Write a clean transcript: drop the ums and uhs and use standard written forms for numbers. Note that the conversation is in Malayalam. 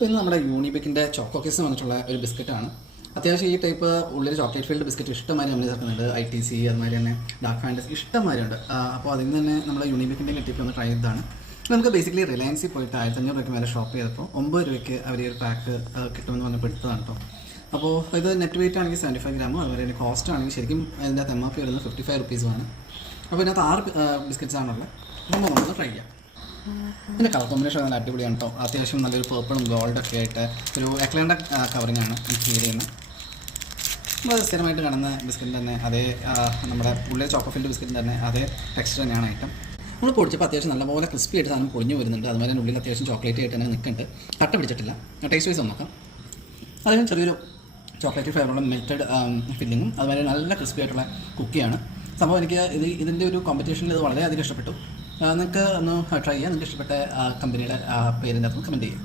അപ്പോൾ ഇന്ന് നമ്മുടെ യൂണിബിക്കിൻ്റെ ചോക്കോ കിസ് വന്നിട്ടുള്ള ഒരു ബിസ്ക്കറ്റാണ്. അത്യാവശ്യം ഈ ടൈപ്പ് ഉള്ളിൽ ചോക്ലേറ്റ് ഫീൽഡ് ബിസ്ക്കറ്റ് ഇഷ്ടംമാതിരി നമ്മൾ ചേർക്കുന്നുണ്ട്. ITC അതുമാതിരി തന്നെ ഡാർക്ക് ഫാൻറ്റസി ഇഷ്ടംമാതിരി ഉണ്ട്. അപ്പോൾ അതിൽ നിന്ന് തന്നെ നമ്മൾ യൂണിബിക്കിൻ്റെ കിട്ടിയപ്പോൾ ഒന്ന് ട്രൈ ചെയ്തതാണ്. നമുക്ക് ബേസിക്കലി റിലയൻസിൽ പോയിട്ട് 1500 രൂപയ്ക്ക് മേലെ ഷോപ്പ് ചെയ്തപ്പോൾ 9 രൂപയ്ക്ക് അവർ ഒരു പാക്ക് കിട്ടുമെന്ന് പറഞ്ഞപ്പോൾ എടുത്തതാണ് കേട്ടോ. അപ്പോൾ ഇത് നെറ്റ് വെയിറ്റ് ആണെങ്കിൽ 75 ഗ്രാമും, അതുപോലെ തന്നെ കോസ്റ്റ് ആണെങ്കിൽ ശരിക്കും അതിൻ്റെ അകത്ത് MRP വരുന്നത് 55 റുപ്പീസുമാണ്. അപ്പോൾ ഇതിനകത്ത് 6 ബിസ്ക്കറ്റ്സ് ആണുള്ളത്. അപ്പോൾ നമുക്കൊന്ന് ട്രൈ ചെയ്യാം. ഇതിൻ്റെ കളർ കോമ്പിനേഷൻ നല്ല അടിപൊളിയാണ് കേട്ടോ. അത്യാവശ്യം നല്ലൊരു പേർപ്പിളും ഗോൾഡൊക്കെ ആയിട്ട് ഒരു എക്ലൻ്റെ കവറിംഗ് ആണ് എനിക്ക് ഫീൽ ചെയ്യുന്നത്. നമ്മൾ സ്ഥിരമായിട്ട് കാണുന്ന ബിസ്ക്കറ്റിൻ്റെ തന്നെ അതേ നമ്മുടെ ഉള്ളിൽ ചോക്കോഫിൽഡ് ബിസ്ക്കറ്റിൻ്റെ തന്നെ അതേ ടെക്സ്ചർ തന്നെയാണ് ഐറ്റം. നമ്മൾ പൊടിച്ചപ്പോൾ അത്യാവശ്യം നല്ലപോലെ ക്രിസ്പി ആയിട്ട് സാധനം പൊളിഞ്ഞു വരുന്നുണ്ട്. അതുപോലെ തന്നെ ഉള്ളിൽ അത്യാവശ്യം ചോക്ലേറ്റ് ആയിട്ട് തന്നെ നിൽക്കുന്നുണ്ട്. കട്ട പിടിച്ചിട്ടില്ല. ടേസ്റ്റ് വൈസ് നോക്കാം. അതിന് ചെറിയൊരു ചോക്ലേറ്റ് ഫ്ലേവറുള്ള മെൽറ്റഡ് ഫില്ലിങ്ങും അതുപോലെ നല്ല ക്രിസ്പി ആയിട്ടുള്ള കുക്കിയാണ് സംഭവം. എനിക്ക് ഇതിൻ്റെ ഒരു കോമ്പറ്റീഷനിൽ ഇത് വളരെയധികം ഇഷ്ടപ്പെട്ടു. നിങ്ങൾക്ക് ഒന്ന് ട്രൈ ചെയ്യാം. നിങ്ങൾക്ക് ഇഷ്ടപ്പെട്ട കമ്പനിയുടെ പേരിൻ്റെ അകത്ത് കമൻറ്റ് ചെയ്യാം.